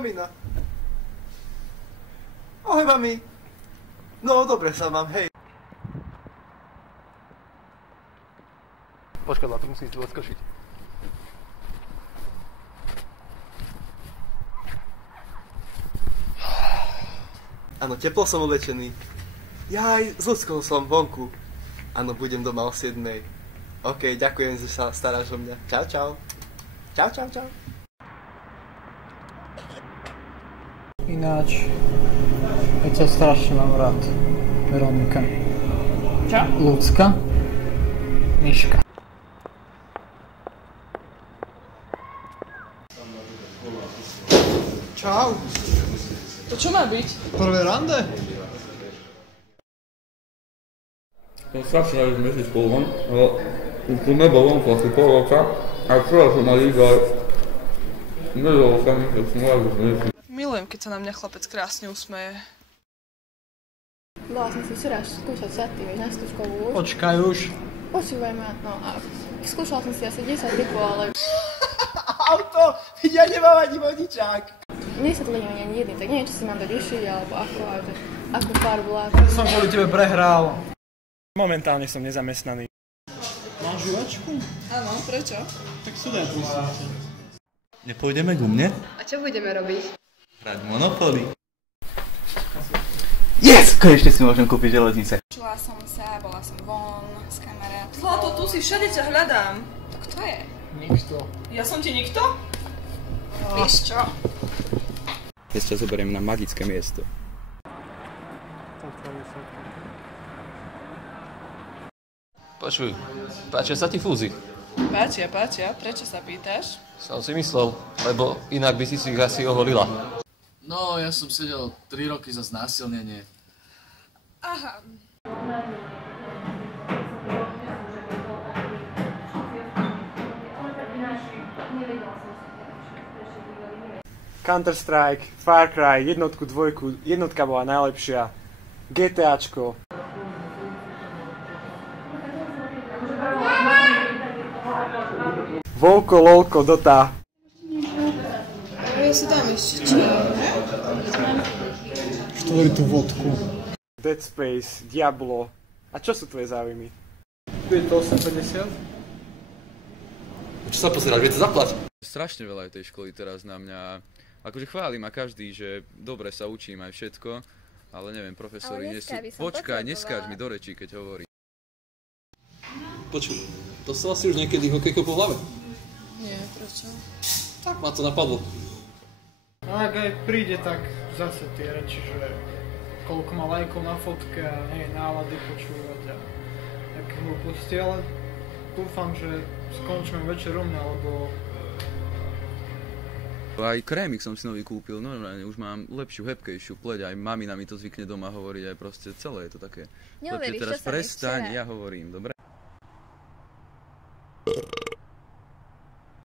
mamina. Ahoj, mami. No, dobre sa mám, hej. Počkaj, to musím si tu odskočiť. Áno, teplo som oblečený. Jaj, s ľudskou som vonku. Áno, budem doma o 7. OK, ďakujem, že sa staráš o mňa. Čau, čau. Čau, čau, čau. Ináč, ja ťa strašne mám rád, Veronika. Čo? Ľudská. Miška. Čau. To čo má byť? Prvé rande? Som strašne rád, že sme si spolu von, ale už tu nebol vonku asi pol roka a včera som mal ísť, ale nedalo sa mi, že som rád, že sme išli. Milujem, keď sa na mňa chlapec krásne usmeje. Bola som si včera skúšať šaty, vieš, na stučkovú. Počkaj už. Počúvaj ma, no a skúšala som si asi 10 typov, ale... Auto! Ja nemám ani vodičák. Nie sa to línim ani jedný, tak neviem, či si mám dať ušiť, alebo ako, ale akú farbu láka. Som kvôli tebe prehral. Momentálne som nezamestnaný. Máš žuvačku? Áno, prečo? Tak sú daj prosím. Nepôjdeme ku mne? A čo budeme robiť? Hrať Monopoly. Yes! Konečne si môžem kúpiť železnice. Čula som sa, bola som von s kamarátkou. Zlato, tu si, všade ťa hľadám. To kto je? Nikto. Ja som ti nikto? Vieš čo? Dnes ťa zoberiem na magické miesto. Počuj, páčia sa ti fúzy? Páčia, páčia. Prečo sa pýtaš? Som si myslel, lebo inak by si ich asi oholila. No, ja som sedel 3 roky za znásilnenie. Aha. Counter-Strike, Far Cry, jednotku, dvojku, jednotka bola najlepšia. GTAčko. Volko, lolko, Dota. Ja si dám ešte čo, ne? Štvrtú vodku. Dead Space, Diablo. A čo sú tvoje záujmy? Je to 8,50? Čo sa pozeráš, vieš, zaplať. Strašne veľa je tej školy teraz na mňa. Akože chváli ma každý, že dobre sa učím aj všetko, ale neviem, profesori nie sú... Počkaj, neskáč mi do rečí, keď hovorí. Počuj, to sa asi už niekedy hokejko po hlave. Nie, prečo? Tak ma to napadlo. No ak aj príde, tak zase tie reči, že koľko má lajkov na fotke a nie je nálady počúvať a také hlúposti, ale dúfam, že skončíme večer u mňa, lebo... Aj krémik som si nový kúpil, normálne už mám lepšiu, hebkejšiu pleť, aj mamina mi to zvykne doma hovoriť, aj proste celé je to také. Neuveríš, teraz čo sa mi prestaň, včera- ja hovorím, dobre?